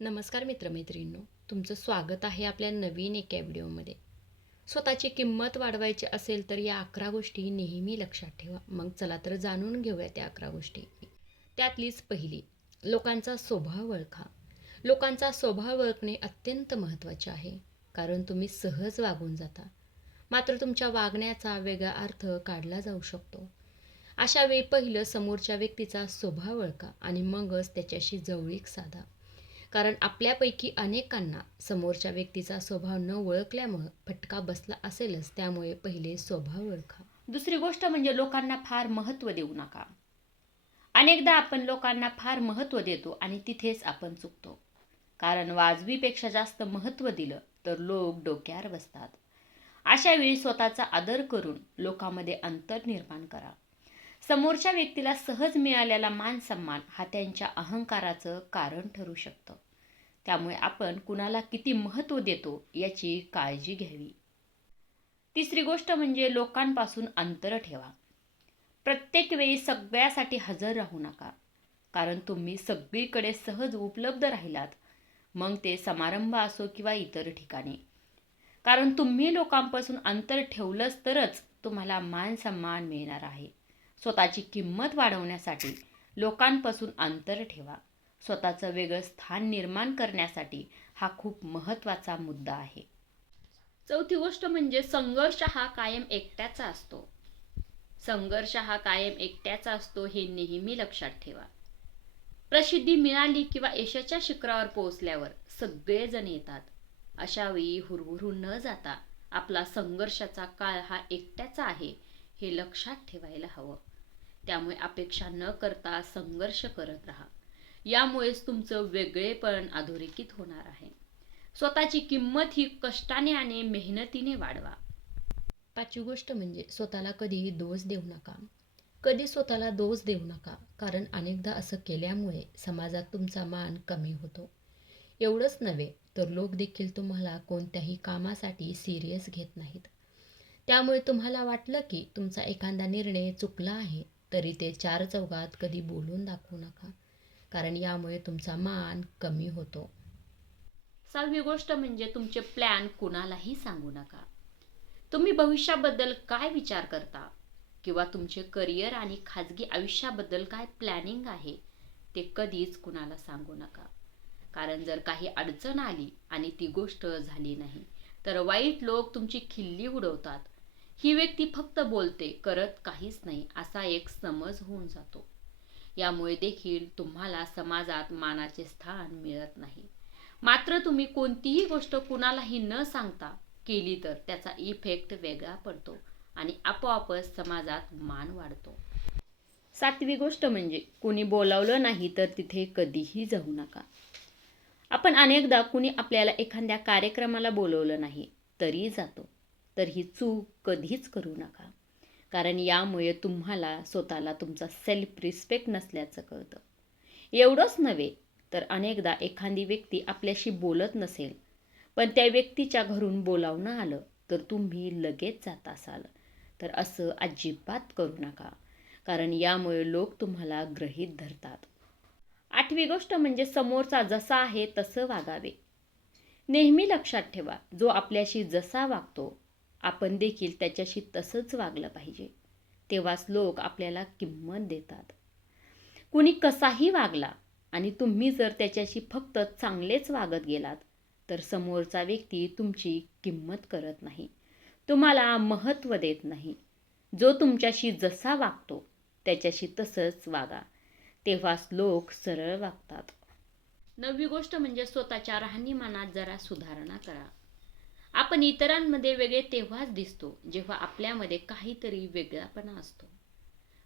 नमस्कार मित्रमैत्रिणींनो तुमचं स्वागत आहे आपल्या नवीन एका व्हिडिओमध्ये. स्वतःची किंमत वाढवायची असेल तर या अकरा गोष्टी नेहमी लक्षात ठेवा. मग चला तर जाणून घेऊया त्या अकरा गोष्टी त्यातलीच पहिली लोकांचा स्वभाव ओळखा. लोकांचा स्वभाव ओळखणे अत्यंत महत्त्वाचे आहे कारण तुम्ही सहज वागून जाता. मात्र तुमच्या वागण्याचा वेगळा अर्थ काढला जाऊ शकतो. अशा वेळी पहिलं समोरच्या व्यक्तीचा स्वभाव ओळखा आणि मगच त्याच्याशी जवळीक साधा. कारण आपल्यापैकी अनेकांना समोरच्या व्यक्तीचा स्वभाव न ओळखल्यामुळं फटका बसला असेलच त्यामुळे पहिले स्वभाव ओळखा. दुसरी गोष्ट म्हणजे लोकांना फार महत्त्व देऊ नका. अनेकदा आपण लोकांना फार महत्त्व देतो आणि तिथेच आपण चुकतो. कारण वाजवीपेक्षा जास्त महत्त्व दिलं तर लोक डोक्यावर बसतात. अशा वेळी स्वतःचा आदर करून लोकांमध्ये अंतर निर्माण करा. समोरच्या व्यक्तीला सहज मिळालेला मान सन्मान हा त्यांच्या अहंकाराचं कारण ठरू शकतं. त्यामुळे आपण कुणाला किती महत्त्व देतो याची काळजी घ्यावी. तिसरी गोष्ट म्हणजे लोकांपासून अंतर ठेवा. प्रत्येक वेळी सगळ्यासाठी हजर राहू नका. कारण तुम्ही सगळीकडे सहज उपलब्ध राहिलात. मग ते समारंभ असो किंवा इतर ठिकाणी. कारण तुम्ही लोकांपासून अंतर ठेवलंच तरच तुम्हाला मान सन्मान मिळणार आहे. स्वतःची किंमत वाढवण्यासाठी लोकांपासून अंतर ठेवा. स्वतःचं वेगळं स्थान निर्माण करण्यासाठी हा खूप महत्त्वाचा मुद्दा आहे. चौथी गोष्ट म्हणजे संघर्ष हा कायम एकट्याचा असतो. संघर्ष हा कायम एकट्याचा असतो हे नेहमी लक्षात ठेवा. प्रसिद्धी मिळाली किंवा यशाच्या शिखरावर पोहोचल्यावर सगळेजण येतात. अशावेळी हुरहुरू न जाता आपला संघर्षाचा काळ हा एकट्याचा आहे. हे लक्षात ठेवायला हवं. त्यामुळे अपेक्षा न करता संघर्ष करत राहा. यामुळेच तुमचं वेगळेपण अधोरेखित होणार आहे. स्वतःची किंमत ही कष्टाने आणि मेहनतीने वाढवा. पाचवी गोष्ट म्हणजे स्वतःला कधीही दोष देऊ नका. कधी स्वतःला दोष देऊ नका कारण अनेकदा असं केल्यामुळे समाजात तुमचा मान कमी होतो. एवढंच नव्हे तर लोक देखील तुम्हाला कोणत्याही कामासाठी सिरियस घेत नाहीत. त्यामुळे तुम्हाला वाटलं की तुमचा एखादा निर्णय चुकला आहे तरी ते चार चौघात कधी बोलून दाखवू नका. कारण यामुळे तुमचा मान कमी होतो. सहावी गोष्ट म्हणजे तुमचे प्लॅन कुणालाही सांगू नका. तुम्ही भविष्याबद्दल काय विचार करता? किंवा तुमचे करिअर आणि खाजगी आयुष्याबद्दल काय प्लॅनिंग आहे ते कधीच कुणाला सांगू नका. कारण जर काही अडचण आली आणि ती गोष्ट झाली नाही तर वाईट लोक तुमची खिल्ली उडवतात. ही व्यक्ती फक्त बोलते करत काहीच नाही असा एक समज होऊन जातो. यामुळे देखील तुम्हाला समाजात मानाचे स्थान मिळत नाही. मात्र तुम्ही कोणतीही गोष्ट कुणालाही न सांगता केली तर त्याचा इफेक्ट वेगळा पडतो आणि आपोआपच समाजात मान वाढतो. सातवी गोष्ट म्हणजे कुणी बोलावलं नाही तर तिथे कधीही जाऊ नका. आपण अनेकदा कुणी आपल्याला एखाद्या कार्यक्रमाला बोलवलं नाही तरी जातो. तर ही चूक कधीच करू नका. कारण यामुळे तुम्हाला स्वतःला तुमचा सेल्फ रिस्पेक्ट नसल्याचं कळतं. एवढंच नव्हे तर अनेकदा एखादी व्यक्ती आपल्याशी बोलत नसेल पण त्या व्यक्तीच्या घरून बोलावणं आलं तर तुम्ही लगेच जात असाल. तर असं अजिबात करू नका कारण यामुळे लोक तुम्हाला ग्रहीत धरतात. आठवी गोष्ट म्हणजे समोरचा जसा आहे तसं वागावे. नेहमी लक्षात ठेवा जो आपल्याशी जसा वागतो आपण देखील त्याच्याशी तसंच वागलं पाहिजे. तेव्हाच लोक आपल्याला किंमत देतात. कुणी कसाही वागला आणि तुम्ही जर त्याच्याशी फक्त चांगलेच वागत गेलात तर समोरचा व्यक्ती तुमची किंमत करत नाही. तुम्हाला महत्त्व देत नाही. जो तुमच्याशी जसा वागतो त्याच्याशी तसंच वागा. तेव्हाच लोक सरळ वागतात. नववी गोष्ट म्हणजे स्वतःच्या राहणीमानात जरा सुधारणा करा. आपण इतरांमध्ये वेगळे तेव्हाच दिसतो जेव्हा आपल्यामध्ये काहीतरी वेगळापणा असतो.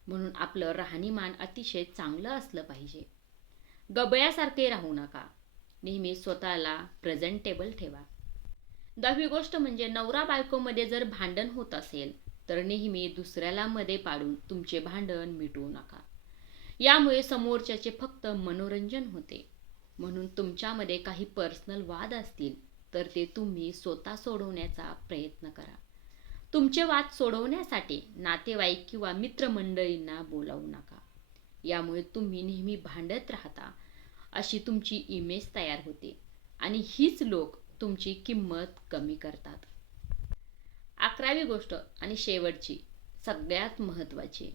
म्हणून आपलं राहणीमान अतिशय चांगलं असलं पाहिजे. गबळ्यासारखे राहू नका. नेहमी स्वतःला प्रेझेंटेबल ठेवा. दहावी गोष्ट म्हणजे नवरा बायकोमध्ये जर भांडण होत असेल तर नेहमी दुसऱ्याला मध्ये पाडून तुमचे भांडण मिटवू नका. यामुळे समोरच्याचे फक्त मनोरंजन होते. म्हणून तुमच्यामध्ये काही पर्सनल वाद असतील तर ते तुम्ही स्वतः सोडवण्याचा प्रयत्न करा. तुमचे वाद सोडवण्यासाठी नातेवाईक किंवा मित्रमंडळींना बोलावू नका. यामुळे तुम्ही नेहमी भांडत राहता अशी तुमची इमेज तयार होते आणि हीच लोक तुमची किंमत कमी करतात. अकरावी गोष्ट आणि शेवटची सगळ्यात महत्त्वाची.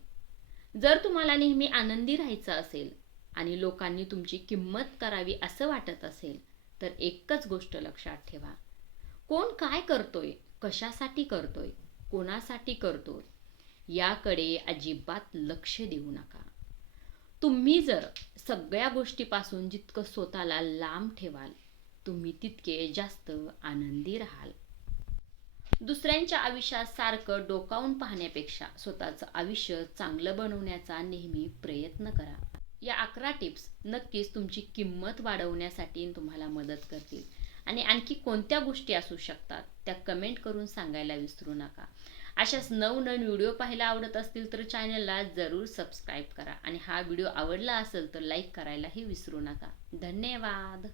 जर तुम्हाला नेहमी आनंदी राहायचं असेल आणि लोकांनी तुमची किंमत करावी असं वाटत असेल तर एकच गोष्ट लक्षात ठेवा. कोण काय करतोय? कशासाठी करतोय? कोणासाठी करतोय? याकडे अजिबात लक्ष देऊ नका. तुम्ही जर सगळ्या गोष्टीपासून जितकं स्वतःला लांब ठेवाल तुम्ही तितके जास्त आनंदी राहाल. दुसऱ्यांच्या आयुष्यात सारखं डोकावून पाहण्यापेक्षा स्वतःचं आयुष्य चांगलं बनवण्याचा नेहमी प्रयत्न करा. या अकरा टिप्स नक्कीच तुमची किंमत वाढवण्यासाठी तुम्हाला मदत करतील. आणि आणखी कोणत्या गोष्टी असू शकतात त्या कमेंट करून सांगायला विसरू नका. अशाच नवनवीन व्हिडिओ पाहायला आवडत असतील तर चॅनलला जरूर सबस्क्राईब करा. आणि हा व्हिडिओ आवडला असेल तर लाईक करायलाही विसरू नका. धन्यवाद.